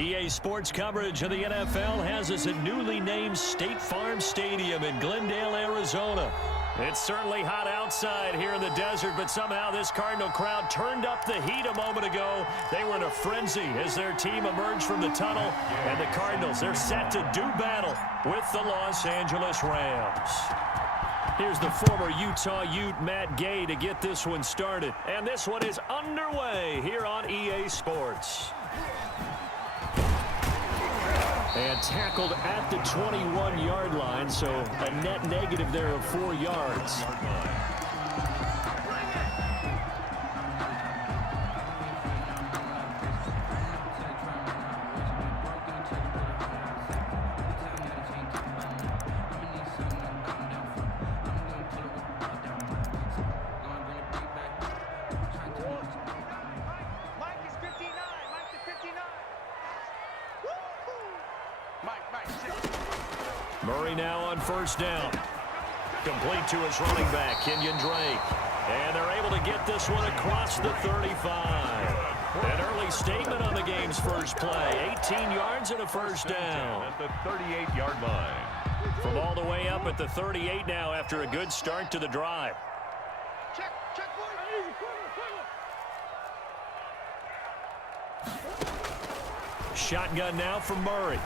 EA Sports coverage of the NFL has us at newly named State Farm Stadium in Glendale, Arizona. It's certainly hot outside here in the desert, but somehow this Cardinal crowd turned up the heat a moment ago. They were in a frenzy as their team emerged from the tunnel, and the Cardinals, they're set to do battle with the Los Angeles Rams. Here's the former Utah Ute Matt Gay to get this one started, and this one is underway here on EA Sports. And tackled at the 21-yard line, so a net negative there of 4 yards. Murray now on first down. Complete to his running back, Kenyon Drake. And they're able to get this one across the 35. An early statement on the game's first play. 18 yards and a first down. At the 38-yard line. From all the way up at the 38 now after a good start to the drive. Shotgun now from Murray.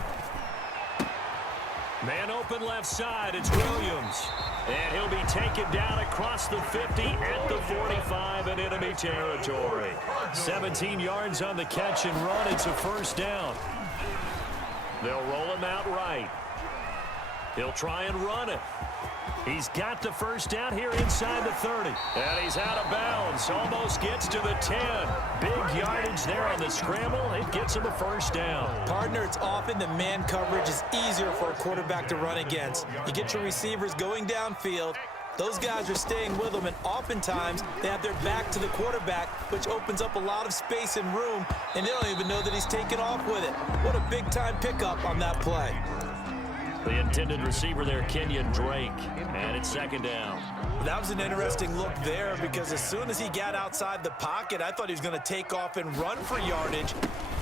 Man open left side, it's Williams. And he'll be taken down across the 50 at the 45 in enemy territory. 17 yards on the catch and run, it's a first down. They'll roll him out right. He'll try and run it. He's got the first down here inside the 30. And he's out of bounds. Almost gets to the 10. Big yardage there on the scramble. It gets him a first down. Partner, it's often the man coverage is easier for a quarterback to run against. You get your receivers going downfield. Those guys are staying with them, and oftentimes they have their back to the quarterback, which opens up a lot of space and room, and they don't even know that he's taken off with it. What a big-time pickup on that play. The intended receiver there, Kenyon Drake, and it's second down. That was an interesting look there because as soon as he got outside the pocket, I thought he was going to take off and run for yardage.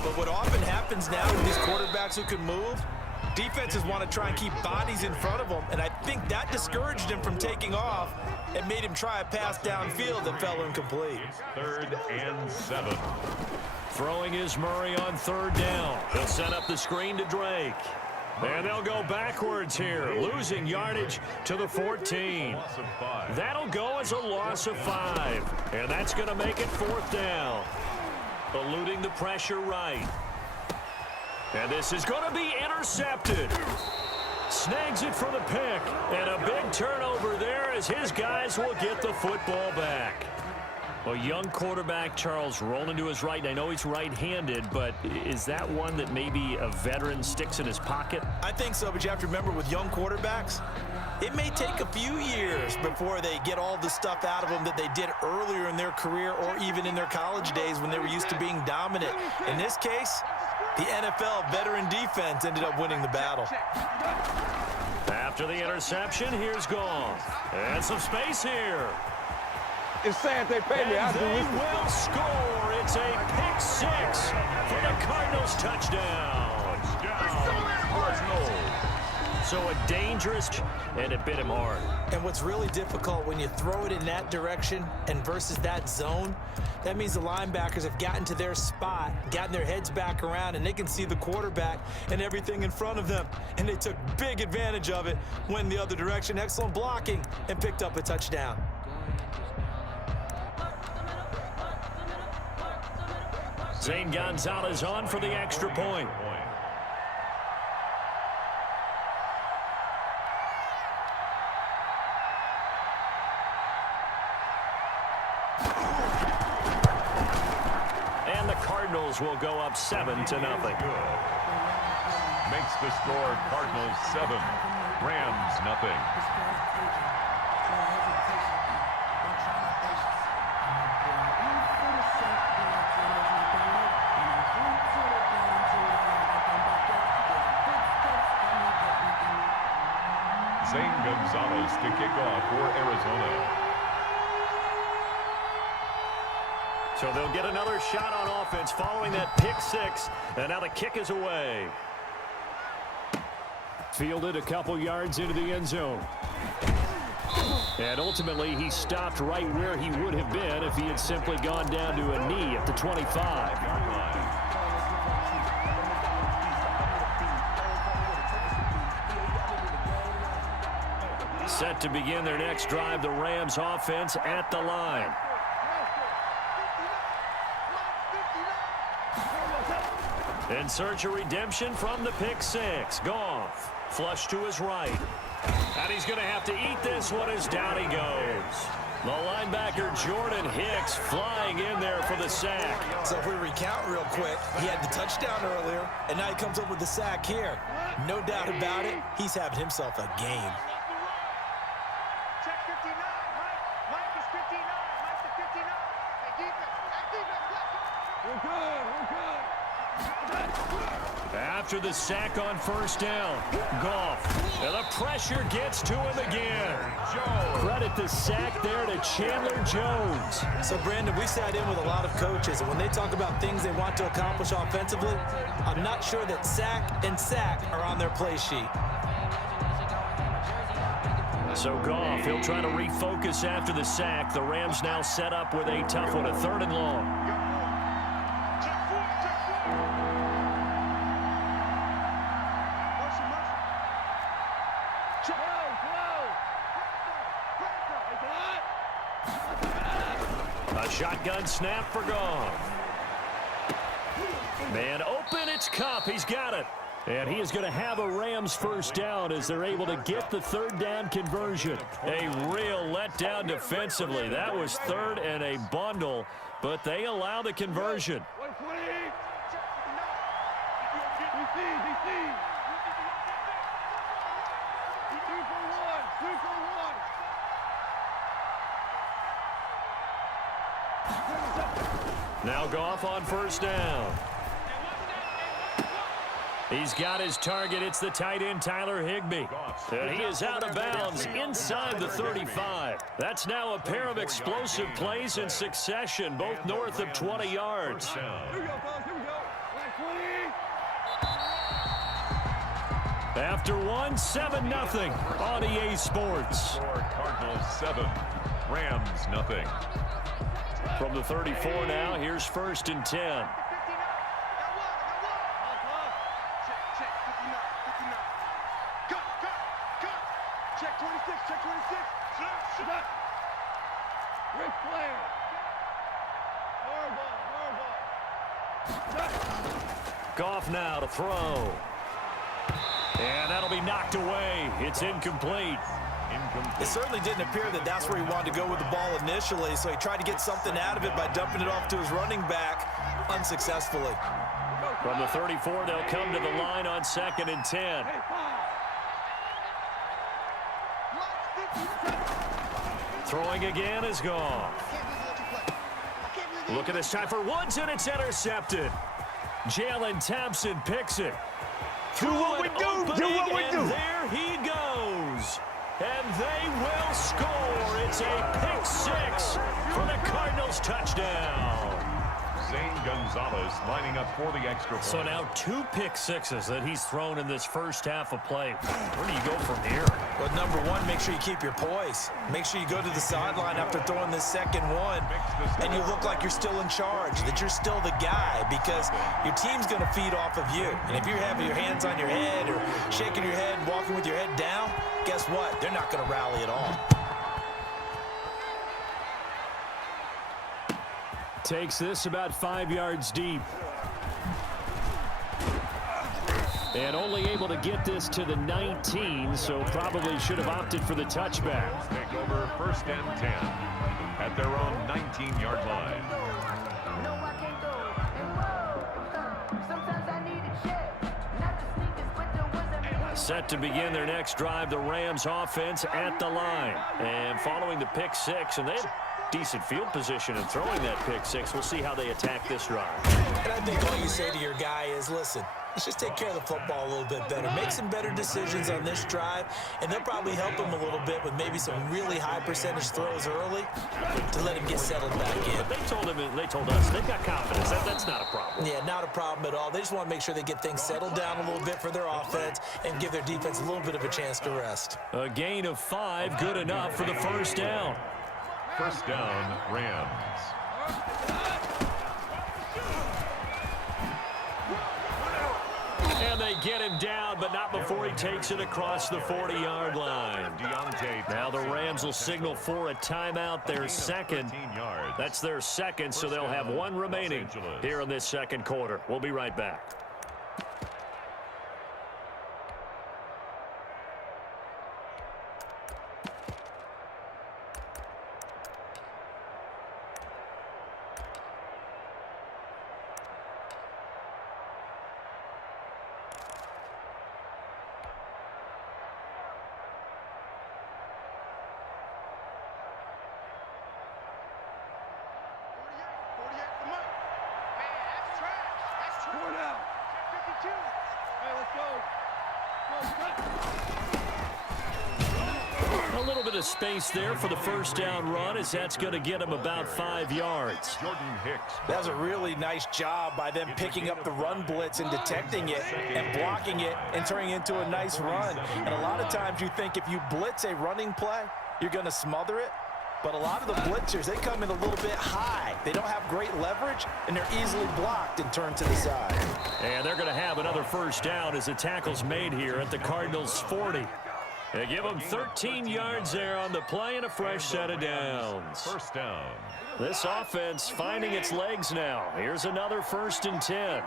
But what often happens now with these quarterbacks who can move, defenses want to try and keep bodies in front of them, and I think that discouraged him from taking off and made him try a pass downfield that fell incomplete. 3rd and 7. Throwing is Murray on third down. He'll set up the screen to Drake. And they'll go backwards here, losing yardage to the 14. That'll go as a loss of 5. And that's going to make it 4th down. Eluding the pressure right. And this is going to be intercepted. Snags it for the pick. And a big turnover there as his guys will get the football back. A young quarterback, Charles, rolling to his right. And I know he's right-handed, but is that one that maybe a veteran sticks in his pocket? I think so, but you have to remember with young quarterbacks, it may take a few years before they get all the stuff out of them that they did earlier in their career or even in their college days when they were used to being dominant. In this case, the NFL veteran defense ended up winning the battle. After the interception, here's Goff. And some space here. It's sad they pay me. And they will score. It's a pick 6 for the Cardinals touchdown. So a dangerous, and it bit him hard. And what's really difficult when you throw it in that direction and versus that zone, that means the linebackers have gotten to their spot, gotten their heads back around, and they can see the quarterback and everything in front of them. And they took big advantage of it, went the other direction, excellent blocking, and picked up a touchdown. Zane Gonzalez on for the extra point. And the Cardinals will go up 7-0. Makes the score Cardinals 7, Rams nothing. Zane Gonzalez to kick off for Arizona. So they'll get another shot on offense following that pick six. And now the kick is away. Fielded a couple yards into the end zone. And ultimately, he stopped right where he would have been if he had simply gone down to a knee at the 25. Set to begin their next drive, the Rams offense at the line. In search of redemption from the pick six. Goff, flush to his right. And he's going to have to eat this one as down he goes. The linebacker Jordan Hicks flying in there for the sack. So if we recount real quick, he had the touchdown earlier, and now he comes up with the sack here. No doubt about it, he's having himself a game. Check 59, Mike is 59, Mike is 59. Hey, defense, let's go. We're good, we're good. After the sack on first down, Goff. And the pressure gets to him again. Credit the sack there to Chandler Jones. So, Brandon, we sat in with a lot of coaches, and when they talk about things they want to accomplish offensively, I'm not sure that sack and sack are on their play sheet. So Goff, he'll try to refocus after the sack. The Rams now set up with a tough one, a 3rd and long. A shotgun snap for Goff. Man open, it's Kupp. He's got it. And he is going to have a Rams first down as they're able to get the 3rd down conversion. A real letdown defensively. That was 3rd and a bundle, but they allow the conversion. Now Goff on first down. He's got his target. It's the tight end, Tyler Higbee. And he is out of bounds inside the 35. That's now a pair of explosive plays in succession, both north of 20 yards. After one, 7-0 on EA Sports. Cardinals 7, Rams nothing. From the 34 now, here's 1st and 10. Check 26, check 26. Shut. Rick Flair. Goff now to throw. And that'll be knocked away. It's incomplete. It certainly didn't appear that that's where he wanted to go with the ball initially, so he tried to get something out of it by dumping it off to his running back unsuccessfully. From the 34, they'll come to the line on 2nd and 10. Throwing again is Goff. Look at this time for Woods, and it's intercepted. Jalen Thompson picks it. Do what we do, do what we do. There he goes. And they will score. It's a pick six for the Cardinals touchdown. Zane Gonzalez lining up for the extra point. So now 2 pick sixes that he's thrown in this first half of play. Where do you go from here? Well, number one, make sure you keep your poise. Make sure you go to the sideline after throwing this second one, and you look like you're still in charge, that you're still the guy, because your team's going to feed off of you. And if you're having your hands on your head or shaking your head and walking with your head down, guess what? They're not going to rally at all. Takes this about 5 yards deep. And only able to get this to the 19, so probably should have opted for the touchback. Take over 1st and 10 at their own 19-yard line. Set to begin their next drive, the Rams offense at the line. And following the pick six, and they have decent field position in throwing that pick six. We'll see how they attack this drive. And I think all you say to your guy is, listen, Let's just take care of the football a little bit better. Make some better decisions on this drive, and they'll probably help him a little bit with maybe some really high percentage throws early to let him get settled back in. But they told us they've got confidence. That's not a problem. Yeah, not a problem at all. They just want to make sure they get things settled down a little bit for their offense and give their defense a little bit of a chance to rest. A gain of 5, good enough for the first down. First down, Rams. And they get him down, but not before he takes it across the 40-yard line. Now the Rams will signal for a timeout, their second. That's their second, so they'll have one remaining here in this second quarter. We'll be right back. A little bit of space there for the first down run, as that's going to get him about 5 yards. That was a really nice job by them picking up the run blitz and detecting it and blocking it and turning it into a nice run. And a lot of times you think if you blitz a running play, you're going to smother it. But a lot of the blitzers, they come in a little bit high. They don't have great leverage, and they're easily blocked and turned to the side. And they're going to have another first down as the tackle's made here at the Cardinals' 40. They give them 13 yards there on the play and a fresh set of downs. First down. This offense finding its legs now. Here's another 1st and 10.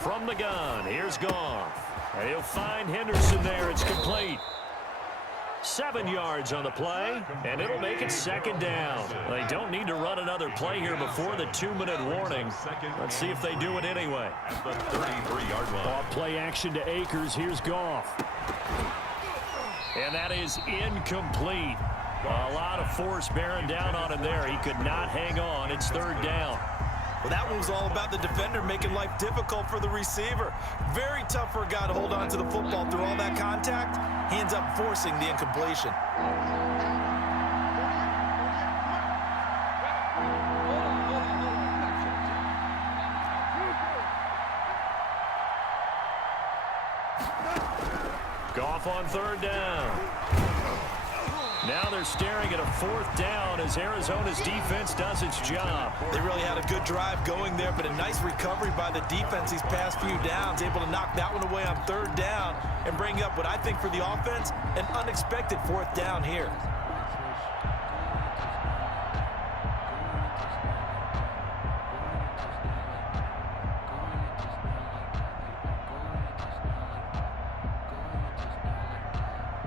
From the gun, here's Goff. And he'll find Henderson there. It's complete. 7 yards on the play, and it'll make it second down. They don't need to run another play here before the 2-minute warning. Let's see if they do it anyway. At the 33-yard line. Off play action to Akers. Here's Goff. And that is incomplete. A lot of force bearing down on him there. He could not hang on. It's 3rd down. Well, that one was all about the defender making life difficult for the receiver. Very tough for a guy to hold on to the football through all that contact. He ends up forcing the incompletion. Goff on 3rd down. Now they're staring at a 4th down as Arizona's defense does its job. They really had a good drive going there, but a nice recovery by the defense these past few downs, able to knock that one away on 3rd down and bring up what I think for the offense, an unexpected 4th down here.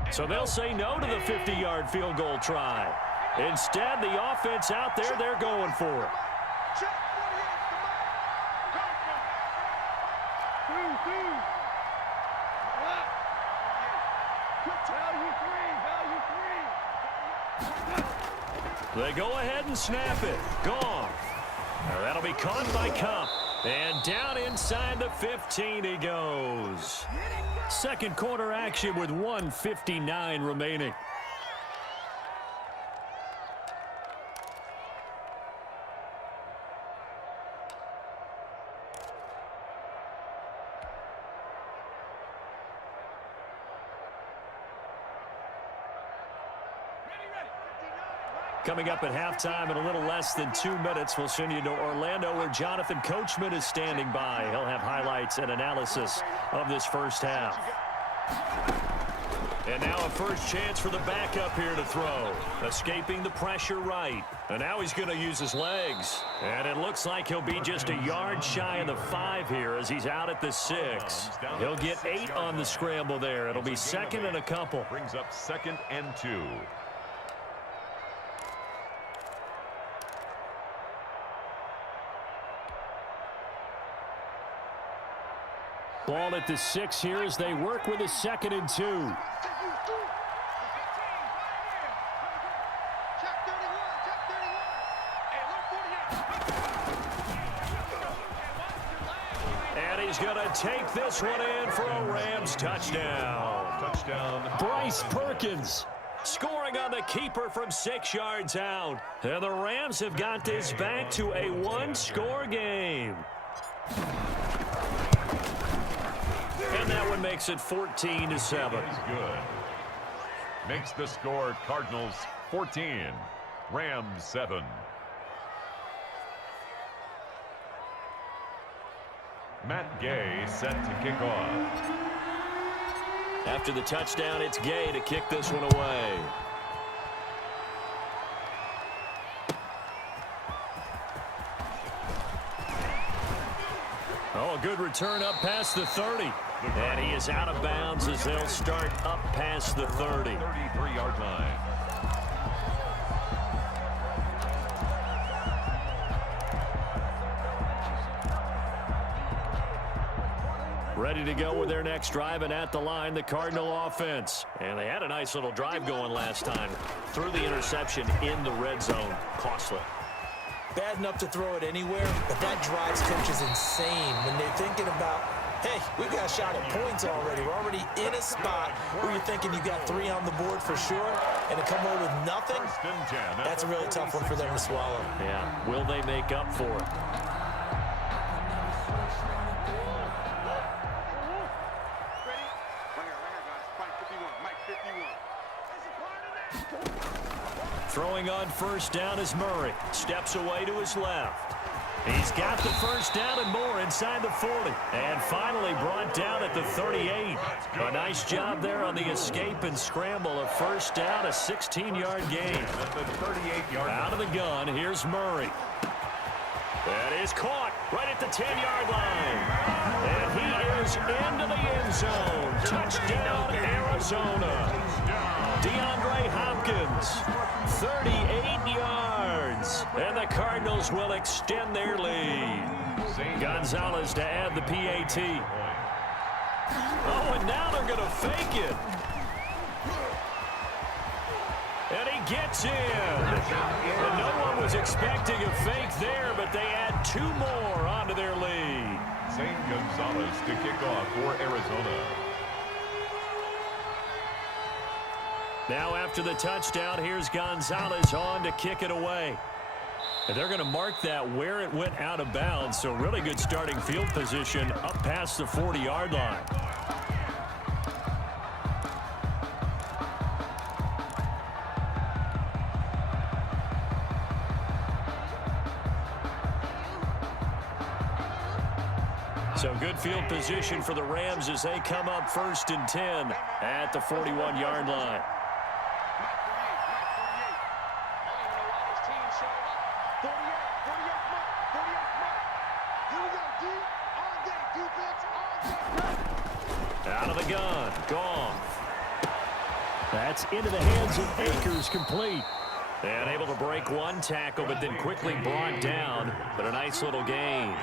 So they'll say no to the 50-yard field goal try. Instead, the offense out there, they're going for it. They go ahead and snap it. Gone. Now that'll be caught by Cup. And down inside the 15 he goes. Second quarter action with 1:59 remaining. Coming up at halftime in a little less than 2 minutes, we'll send you to Orlando where Jonathan Coachman is standing by. He'll have highlights and analysis of this first half. And now a first chance for the backup here to throw. Escaping the pressure right. And now he's going to use his legs. And it looks like he'll be just a yard shy of the 5 here as he's out at the 6. He'll get 8 on the scramble there. It'll be 2nd and a couple. Brings up 2nd and 2. Ball at the 6 here as they work with a 2nd and 2. he's going to take this one in for a Rams touchdown. Touchdown. Bryce Perkins scoring on the keeper from 6 yards out. And the Rams have got this back to a one-score game. And that one makes it 14-7. He's good. Makes the score Cardinals 14, Rams 7. Matt Gay set to kick off. After the touchdown, it's Gay to kick this one away. Oh, a good return up past the 30. And he is out of bounds as they'll start up past the 30. 33-yard line. Ready to go with their next drive, and at the line, the Cardinal offense. And they had a nice little drive going last time. Threw the interception in the red zone. Costly. Bad enough to throw it anywhere, but that drives coaches insane when they're thinking about, hey, we've got a shot at points already. We're already in a spot where you're thinking you got 3 on the board for sure, and to come away with nothing, that's a really tough one for them to swallow. Yeah, will they make up for it? Throwing on first down is Murray. Steps away to his left. He's got the first down and more inside the 40. And finally brought down at the 38. A nice job there on the escape and scramble. A first down, a 16-yard gain. At the 38-yard out of the gun, here's Murray. That is caught right at the 10-yard line. And he is into the end zone. Touchdown, Arizona. DeAndre Hopkins, 38 yards. And the Cardinals will extend their lead. Gonzalez to add the PAT. Oh, and now they're going to fake it. And he gets in. And no one was expecting a fake there, but they add 2 more onto their lead. St. Gonzalez to kick off for Arizona. Now after the touchdown, here's Gonzalez on to kick it away. And they're going to mark that where it went out of bounds, so really good starting field position up past the 40-yard line. So good field position for the Rams as they come up 1st and 10 at the 41-yard line. Out of the gun, Goff. That's into the hands of Akers, complete. And able to break one tackle, but then quickly brought down. But a nice little gain.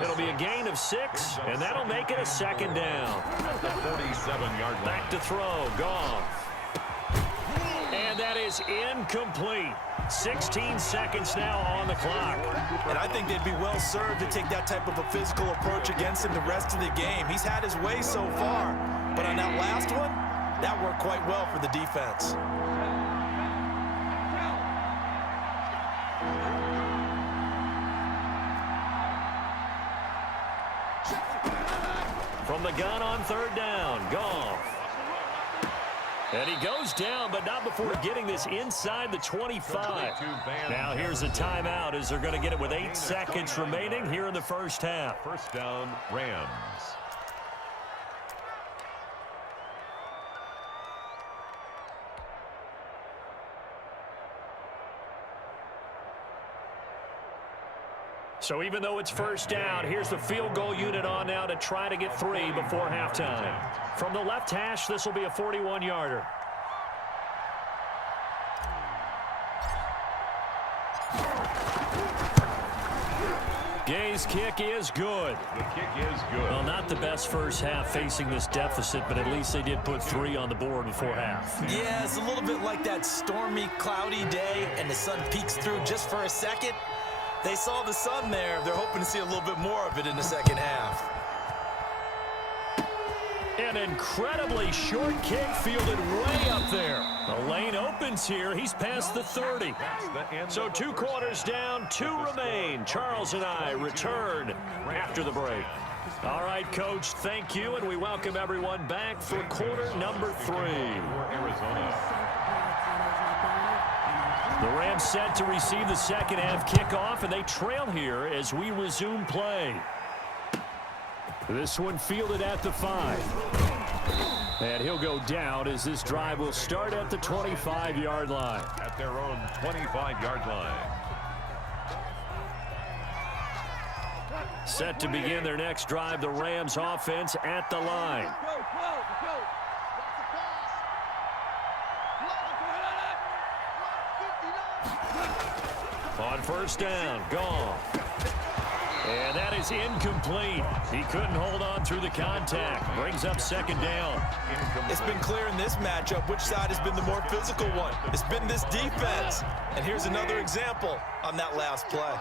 It'll be a gain of 6, and that'll make it a 2nd down. At the 47-yard line. Back to throw, Goff. And that is incomplete. 16 seconds now on the clock. And I think they'd be well served to take that type of a physical approach against him the rest of the game. He's had his way so far, but on that last one, that worked quite well for the defense. From the gun on 3rd down, Goff. And he goes down, but not before getting this inside the 25. Now here's a timeout as they're going to get it with 8 seconds remaining here in the first half. First down, Rams. So even though it's first down, here's the field goal unit on now to try to get 3 before halftime. From the left hash, this will be a 41-yarder. Gay's kick is good. The kick is good. Well, not the best first half facing this deficit, but at least they did put 3 on the board before half. Yeah, it's a little bit like that stormy, cloudy day, and the sun peeks through just for a second. They saw the sun there. They're hoping to see a little bit more of it in the second half. an incredibly short kick fielded way up there. The lane opens here. He's past the 30. So 2 quarters down, 2 remain. Charles and I return after the break. All right, Coach, thank you, and we welcome everyone back for quarter number 3. The Rams set to receive the second half kickoff, and they trail here as we resume play. This one fielded at the 5. And he'll go down as this drive will start at the 25-yard line. At their own 25-yard line. Set to begin their next drive, the Rams offense at the line. Go, go, go. On first down, gone. And that is incomplete. He couldn't hold on through the contact. Brings up second down. It's been clear in this matchup which side has been the more physical one. It's been this defense. And here's another example on that last play.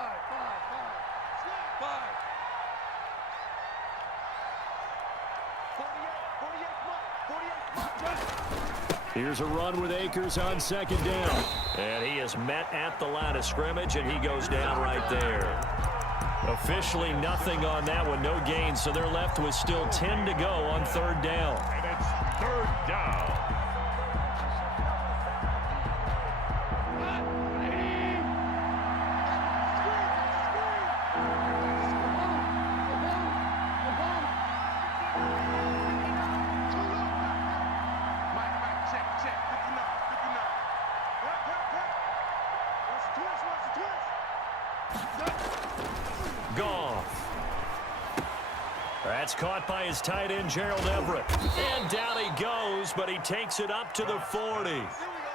Here's a run with Akers on second down. And he is met at the line of scrimmage, and he goes down right there. Officially nothing on that one, no gain, so they're left with still 10 to go on third down. And it's third down. That's caught by his tight end, Gerald Everett. And down he goes, but he takes it up to the 40.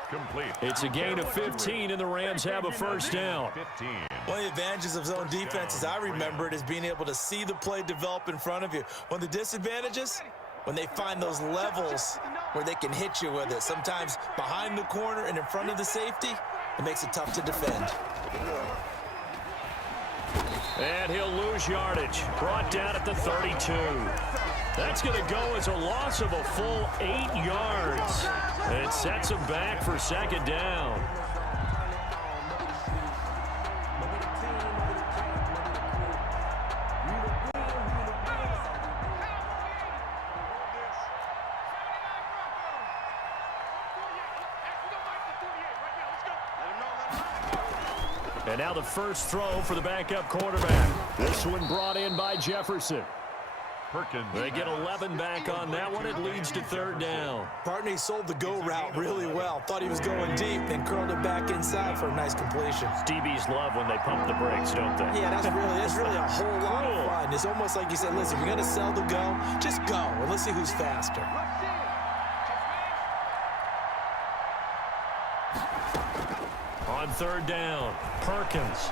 Complete. It's a gain of 15, and the Rams have a first down. 15. One of the advantages of zone defense, as I remember it, is being able to see the play develop in front of you. One of the disadvantages, when they find those levels where they can hit you with it. Sometimes behind the corner and in front of the safety, it makes it tough to defend. And he'll lose yardage. Brought down at the 32. That's going to go as a loss of a full 8 yards. And it sets him back for second down. And now the first throw for the backup quarterback. This one brought in by Jefferson. Perkins. They get 11 back on that one. It leads to third down. Partner, he sold the go route really well. Thought he was going deep, then curled it back inside for a nice completion. DBs love when they pump the brakes, don't they? Yeah, that's really a whole lot of fun. It's almost like you said, listen, if you're going to sell the go, just go, and let's see who's faster. On third down, Perkins.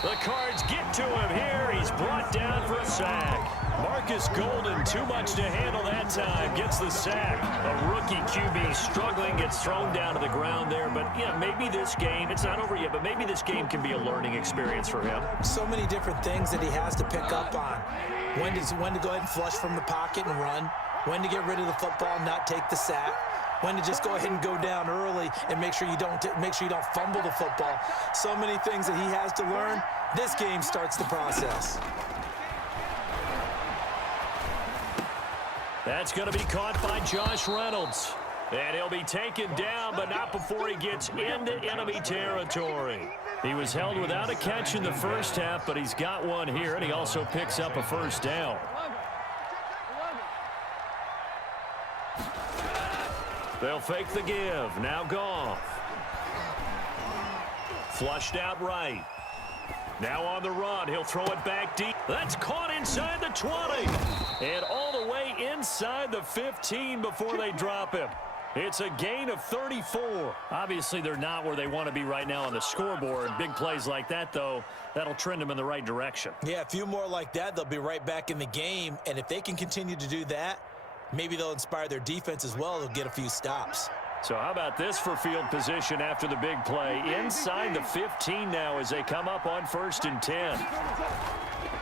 The Cards get to him here. He's brought down for a sack. Marcus Golden, too much to handle that time, gets the sack. A rookie QB struggling, gets thrown down to the ground there. But, yeah, maybe this game, it's not over yet, but maybe this game can be a learning experience for him. So many different things that he has to pick up on. When to go ahead and flush from the pocket and run. When to get rid of the football and not take the sack. When to just go ahead and go down early and make sure you don't fumble the football. So many things that he has to learn. This game starts the process. That's going to be caught by Josh Reynolds. And he'll be taken down, but not before he gets into enemy territory. He was held without a catch in the first half, but he's got one here, and he also picks up a first down. They'll fake the give. Now Goff. Flushed out right. Now on the run. He'll throw it back deep. That's caught inside the 20. And all the way inside the 15 before they drop him. It's a gain of 34. Obviously, they're not where they want to be right now on the scoreboard. Big plays like that, though, that'll trend them in the right direction. Yeah, a few more like that, they'll be right back in the game. And if they can continue to do that, maybe they'll inspire their defense as well. They'll get a few stops. So how about this for field position after the big play? Inside the 15 now as they come up on 1st and 10.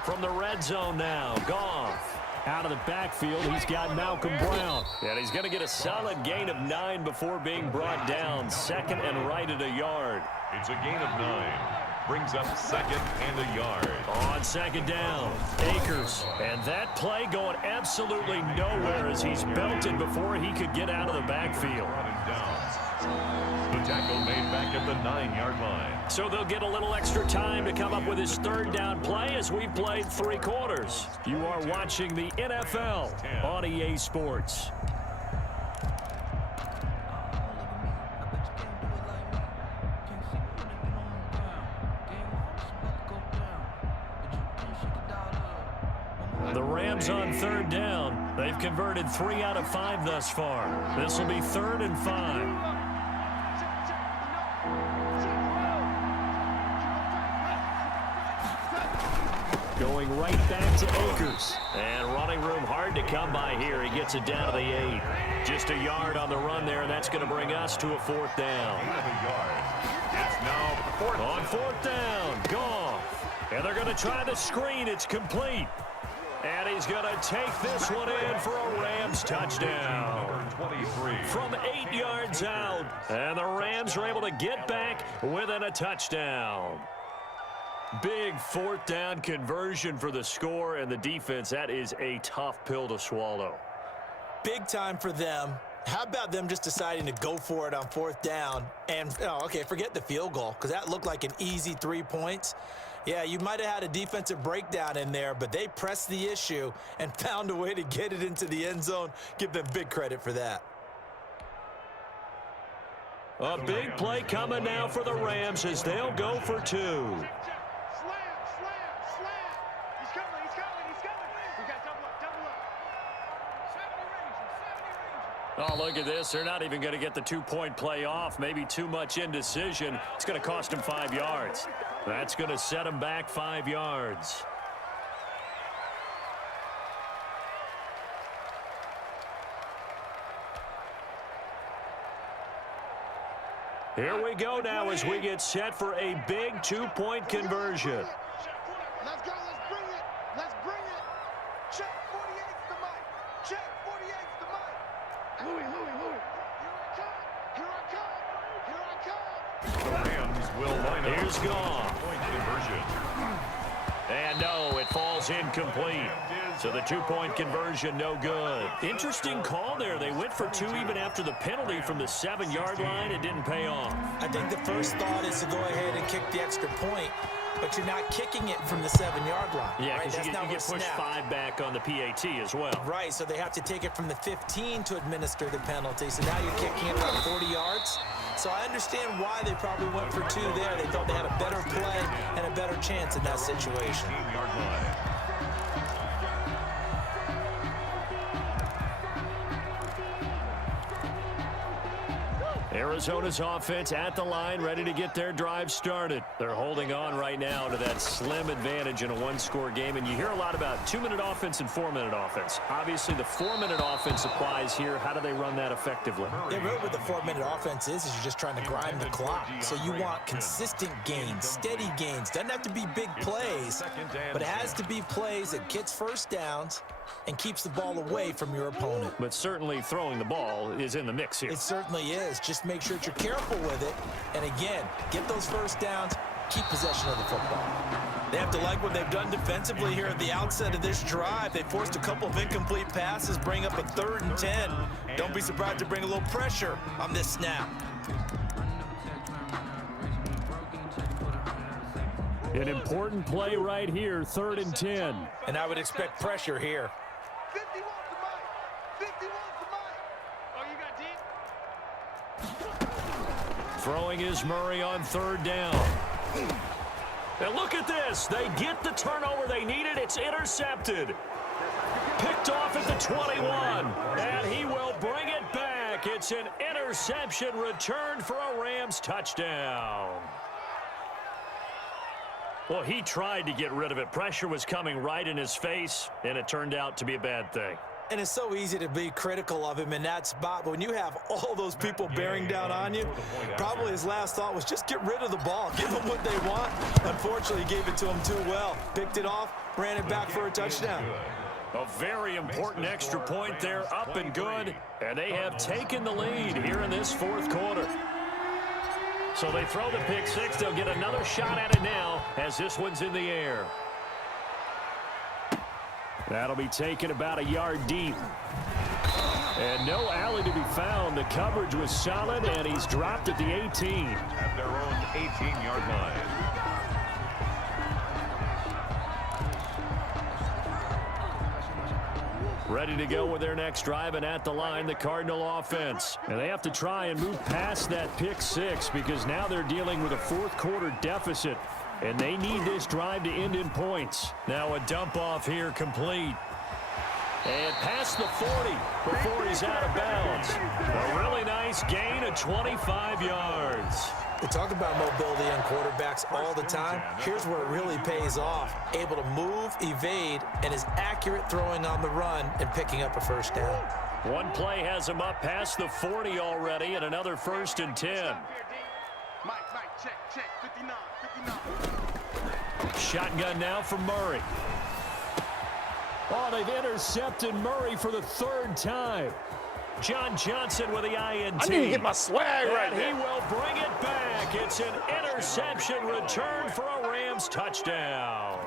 From the red zone now, Goff. Out of the backfield, he's got Malcolm Brown. And he's going to get a solid gain of 9 before being brought down. Second and right at a yard. It's a gain of 9. Brings up second and a yard. On second down, Akers. And that play going absolutely nowhere as he's belted before he could get out of the backfield. The tackle made back at the 9-yard line. So they'll get a little extra time to come up with his third down play as we've played 3 quarters. You are watching the NFL on EA Sports. The Rams on third down. They've converted 3 out of 5 thus far. This will be 3rd and 5. Going right back to Akers. And running room hard to come by here. He gets it down to the 8. Just a yard on the run there, and that's going to bring us to a 4th down. It's now on 4th down, Goff. And they're going to try the screen. It's complete. And he's going to take this one in for a Rams touchdown. 23. From 8 yards out. And the Rams are able to get back within a touchdown. Big 4th down conversion for the score, and the defense, that is a tough pill to swallow. Big time for them. How about them just deciding to go for it on 4th down? And, okay, forget the field goal, because that looked like an easy 3 points. Yeah, you might have had a defensive breakdown in there, but they pressed the issue and found a way to get it into the end zone. Give them big credit for that. A big play coming now for the Rams as they'll go for 2. Oh, look at this. They're not even going to get the 2-point play off. Maybe too much indecision. It's going to cost them 5 yards. That's going to set them back 5 yards. Here we go now as we get set for a big 2-point conversion. Let's go. Let's bring it. Let's bring it. Check 48's the mic. Check 48's the mic. Louis. Here I come. The Rams will line up. Here's Goff. Point conversion. And no, it falls incomplete. So the 2-point conversion, no good. Interesting call there. They went for 2 even after the penalty from the 7-yard line. It didn't pay off. I think the first thought is to go ahead and kick the extra point, but you're not kicking it from the 7-yard line. Yeah, because right? you get pushed 5 back on the PAT as well. Right, so they have to take it from the 15 to administer the penalty. So now you're kicking it about 40 yards. So I understand why they probably went for 2 there. They thought they had a better play and a better chance in that situation. 15-yard line. Arizona's offense at the line, ready to get their drive started. They're holding on right now to that slim advantage in a 1-score game, and you hear a lot about 2-minute offense and 4-minute offense. Obviously, the 4-minute offense applies here. How do they run that effectively? Yeah, really what the 4-minute offense is you're just trying to grind the clock. So you want consistent gains, steady gains. Doesn't have to be big plays, but it has to be plays that gets first downs and keeps the ball away from your opponent. But certainly throwing the ball is in the mix here. It certainly is. Just make sure that you're careful with it. And again, get those first downs, keep possession of the football. They have to like what they've done defensively here at the outset of this drive. They forced a couple of incomplete passes, bring up a 3rd and 10. Don't be surprised to bring a little pressure on this snap. An important play right here, 3rd and 10. And I would expect pressure here. 50 wants the mic. 50 wants the mic. Oh, you got deep? Throwing is Murray on 3rd down. And look at this. They get the turnover they needed. It's intercepted. Picked off at the 21. And he will bring it back. It's an interception returned for a Rams touchdown. Well, he tried to get rid of it. Pressure was coming right in his face, and it turned out to be a bad thing. And it's so easy to be critical of him in that spot, but when you have all those people bearing down on you, probably his last thought was just get rid of the ball. Give them what they want. Unfortunately, he gave it to them too well. Picked it off, ran it back for a touchdown. A very important extra point there, up and good. And they have taken the lead here in this fourth quarter. So they throw the pick six. They'll get another shot at it now as this one's in the air. That'll be taken about a yard deep. And no alley to be found. The coverage was solid, and he's dropped at the 18. At their own 18-yard line. Ready to go with their next drive, and at the line, the Cardinal offense. And they have to try and move past that pick six because now they're dealing with a fourth quarter deficit, and they need this drive to end in points. Now a dump off here complete. And past the 40 before he's out of bounds. A really nice gain of 25 yards. We talk about mobility on quarterbacks all the time. Here's where it really pays off. Able to move, evade, and is accurate throwing on the run and picking up a first down. One play has him up past the 40 already, and another 1st and 10. Mike, check, 59. Shotgun now for Murray. Oh, they've intercepted Murray for the 3rd time. John Johnson with the INT. I need to get my swag right and here. he will bring it back. It's an interception return for a Rams touchdown.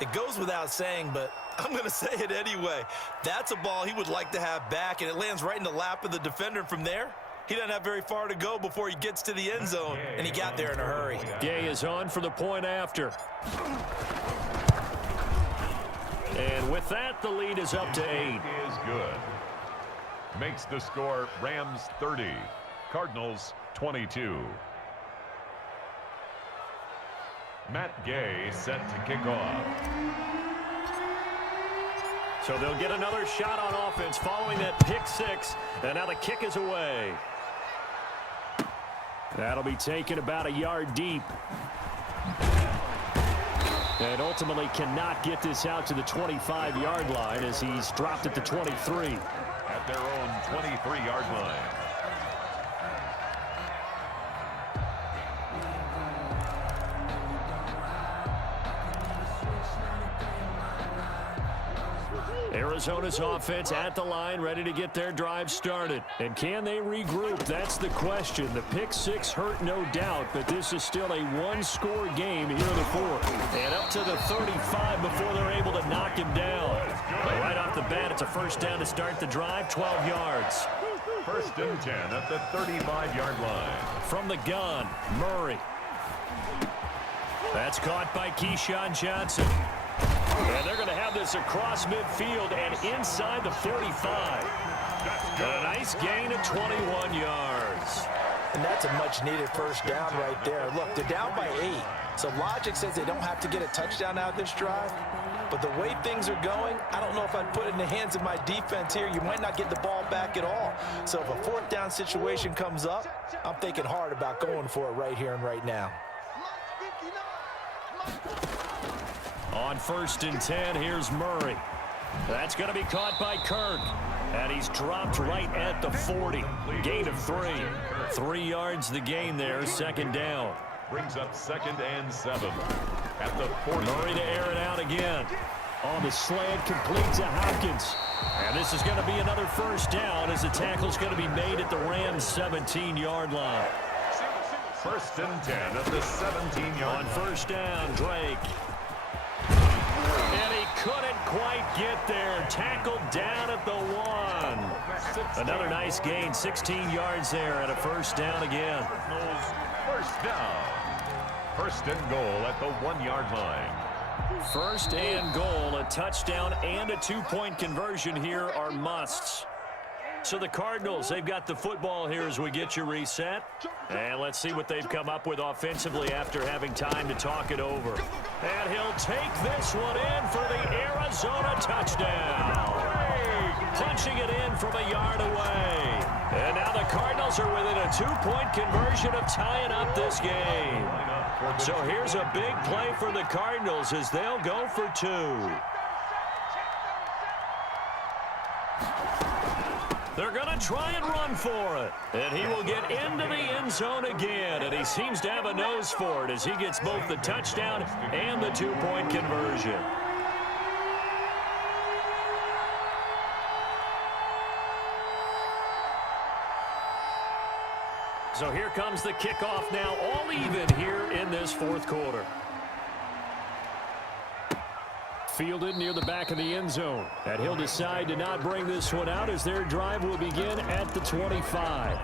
It goes without saying, but I'm going to say it anyway. That's a ball he would like to have back, and it lands right in the lap of the defender. From there, he doesn't have very far to go before he gets to the end zone, and he got there in a hurry. Gay is on for the point after. And with that, the lead is up to 8. Is good. Makes the score Rams 30, Cardinals 22. Matt Gay set to kick off. So they'll get another shot on offense following that pick six. And now the kick is away. That'll be taken about a yard deep. And ultimately cannot get this out to the 25-yard line as he's dropped at the 23. At their own 23-yard line. Arizona's offense at the line, ready to get their drive started. And can they regroup? That's the question. The pick six hurt, no doubt, but this is still a one-score game here in the fourth. And up to the 35 before they're able to knock him down. But right off the bat, it's a first down to start the drive, 12 yards. 1st and 10 at the 35-yard line. From the gun, Murray. That's caught by Keyshawn Johnson. And they're going to have this across midfield and inside the 45. A nice gain of 21 yards. And that's a much-needed first down right there. Look, they're down by 8. So logic says they don't have to get a touchdown out of this drive. But the way things are going, I don't know if I'd put it in the hands of my defense here. You might not get the ball back at all. So if a 4th down situation comes up, I'm thinking hard about going for it right here and right now. On 1st and 10, here's Murray. That's going to be caught by Kirk. And he's dropped right at the 40. Gain of 3. 3 yards the gain there, 2nd down. Brings up 2nd and 7 at the 40. Murray to air it out again. On the slant, complete to Hopkins. And this is going to be another first down as the tackle's going to be made at the Rams' 17-yard line. 1st and 10 at the 17-yard line. On first down, Drake. And he couldn't quite get there. Tackled down at the 1. Another nice gain, 16 yards there and a first down again. First down. 1st and goal at the 1-yard line. 1st and goal, a touchdown and a 2-point conversion here are musts. So the Cardinals, they've got the football here as we get you reset. And let's see what they've come up with offensively after having time to talk it over. And he'll take this one in for the Arizona touchdown. Punching it in from a yard away. And now the Cardinals are within a 2-point conversion of tying up this game. So here's a big play for the Cardinals as they'll go for 2. They're going to try and run for it. And he will get into the end zone again. And he seems to have a nose for it as he gets both the touchdown and the 2-point conversion. So here comes the kickoff now, all even here in this fourth quarter. Fielded near the back of the end zone. And he'll decide to not bring this one out as their drive will begin at the 25.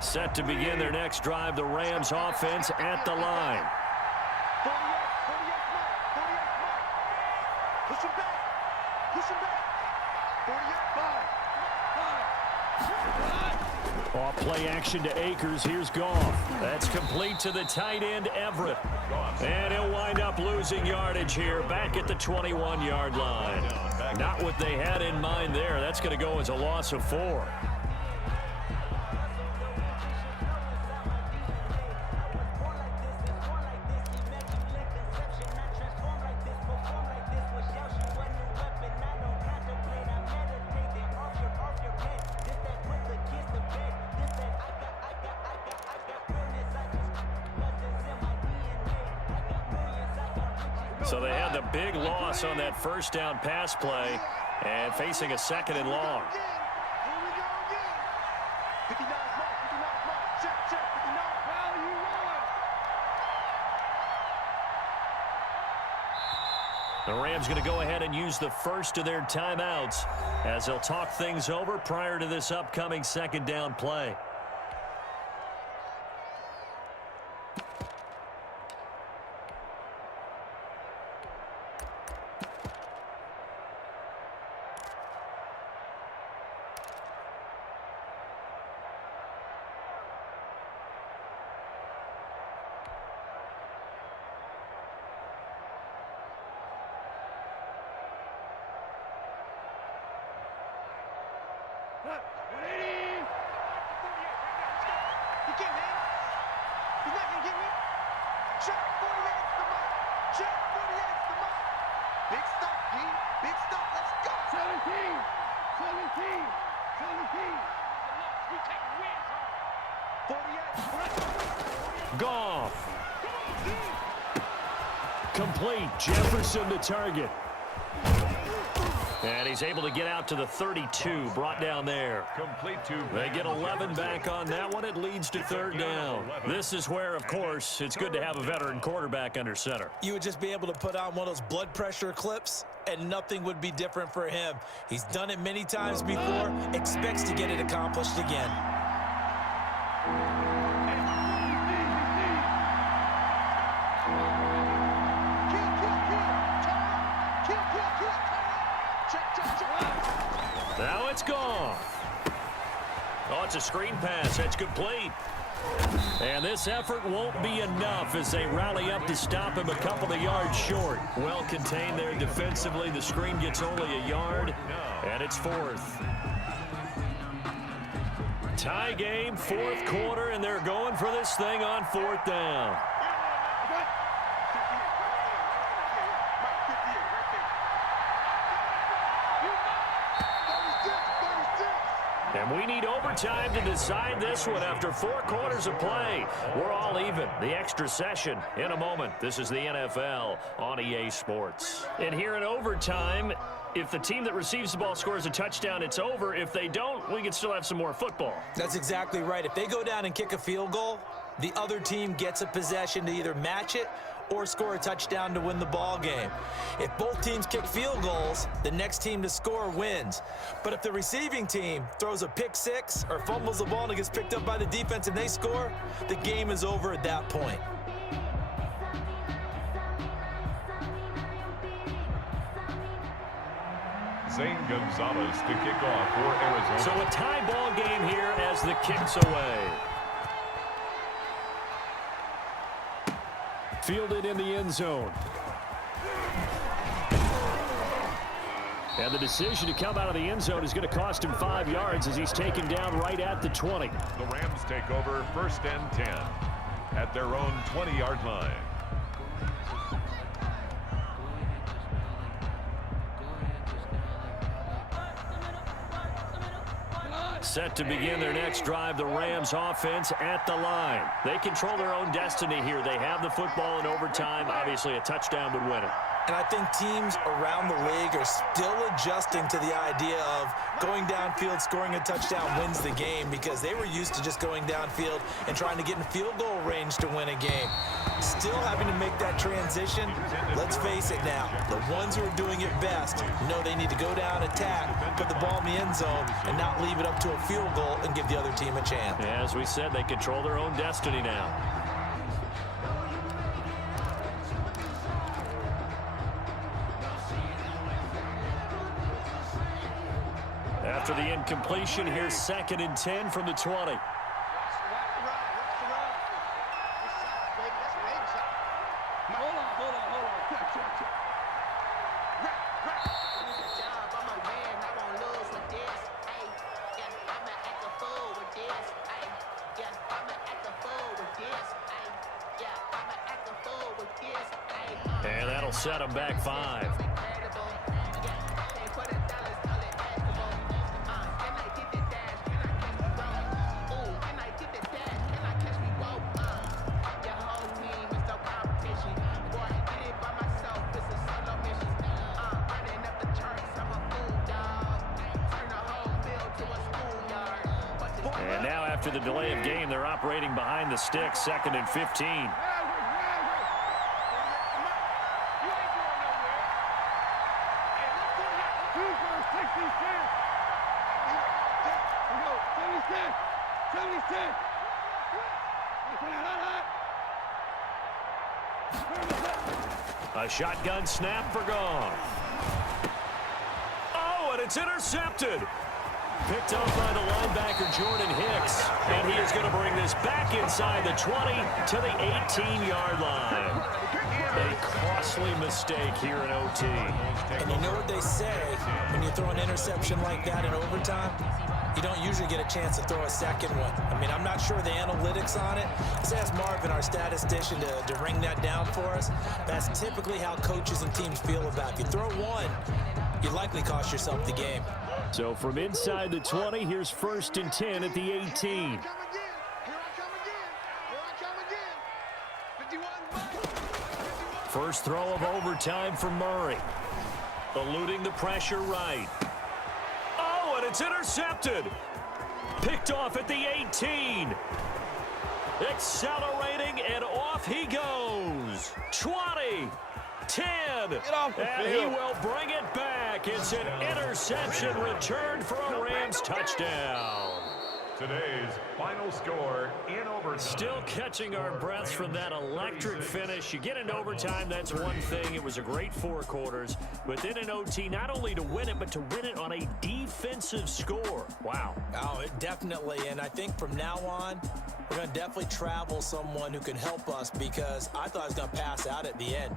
Set to begin their next drive, the Rams offense at the line. 48, Mike. Push him back. Push him back. 48, 5. Off play action to Akers. Here's Goff. That's complete to the tight end, Everett. And he'll wind up losing yardage here back at the 21-yard line. Not what they had in mind there. That's going to go as a loss of 4. So they had the big loss on that first down pass play and facing a second and long. Here we go again. 59, Mike. 59, Mike. Check, 59. Value one. The Rams going to go ahead and use the first of their timeouts as they'll talk things over prior to this upcoming second down play. Goff. Complete. Jefferson to target. And he's able to get out to the 32, brought down there. Complete to. They get 11 back on that one. It leads to third down. This is where, of course, it's good to have a veteran quarterback under center. You would just be able to put on one of those blood pressure clips, and nothing would be different for him. He's done it many times before, expects to get it accomplished again. Now it's gone. Oh, it's a screen pass. That's complete. And this effort won't be enough as they rally up to stop him a couple of yards short. Well contained there defensively. The screen gets only a yard, and it's fourth. Tie game, fourth quarter, and they're going for this thing on fourth down. And we need overtime to decide this one after 4 quarters of play. We're all even. The extra session in a moment. This is the NFL on EA Sports. And here in overtime, if the team that receives the ball scores a touchdown, it's over. If they don't, we can still have some more football. That's exactly right. If they go down and kick a field goal, the other team gets a possession to either match it or score a touchdown to win the ball game. If both teams kick field goals, the next team to score wins. But if the receiving team throws a pick six or fumbles the ball and it gets picked up by the defense and they score, the game is over at that point. Zane Gonzalez to kick off for Arizona. So a tie ball game here as the kick's away. Fielded in the end zone. And the decision to come out of the end zone is going to cost him 5 yards as he's taken down right at the 20. The Rams take over 1st and 10 at their own 20-yard line. Set to begin their next drive, the Rams offense at the line. They control their own destiny here. They have the football in overtime. Obviously, a touchdown would win it. And I think teams around the league are still adjusting to the idea of going downfield, scoring a touchdown wins the game, because they were used to just going downfield and trying to get in field goal range to win a game. Still having to make that transition. Let's face it now, the ones who are doing it best know they need to go down, attack, put the ball in the end zone, and not leave it up to a field goal and give the other team a chance. Yeah, as we said, they control their own destiny now. After the incompletion, here's 2nd and 10 from the 20. And that'll set them back 5. And now after the delay of game, they're operating behind the sticks, 2nd and 15. A shotgun snap for Goff. Oh, and it's intercepted. Picked up by the linebacker, Jordan Hicks. And he is going to bring this back inside the 20 to the 18-yard line. A costly mistake here in OT. And you know what they say, when you throw an interception like that in overtime, you don't usually get a chance to throw a second one. I mean, I'm not sure the analytics on it. Let's ask Marvin, our statistician, to ring that down for us. That's typically how coaches and teams feel about it. If you throw one, you likely cost yourself the game. So from inside the 20, here's 1st and 10 at the 18. First throw of overtime for Murray. Eluding the pressure right. Oh, and it's intercepted. Picked off at the 18. Accelerating, and off he goes. 20. 10. And he will bring it back. It's an interception return for a Rams touchdown. Today's final score in overtime. Still catching our breaths from that electric finish. You get into overtime, that's one thing. It was a great 4 quarters. But then in OT, not only to win it, but to win it on a defensive score. Wow. Oh, it definitely. And I think from now on, we're going to definitely travel someone who can help us, because I thought I was going to pass out at the end.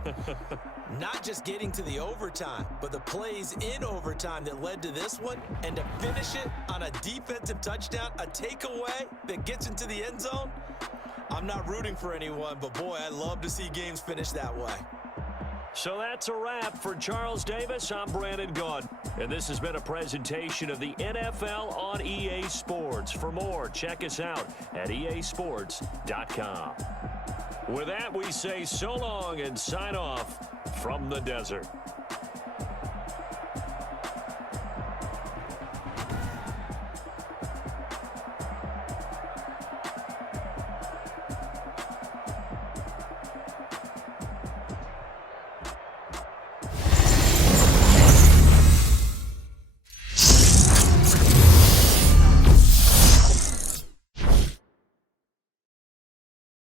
Not just getting to the overtime, but the plays in overtime that led to this one, and to finish it on a defensive touchdown, a takeaway that gets into the end zone. I'm not rooting for anyone, but boy, I love to see games finish that way. So that's a wrap for Charles Davis. I'm Brandon Gaudin, and this has been a presentation of the NFL on EA Sports. For more, check us out at easports.com. With that, we say so long and sign off from the desert.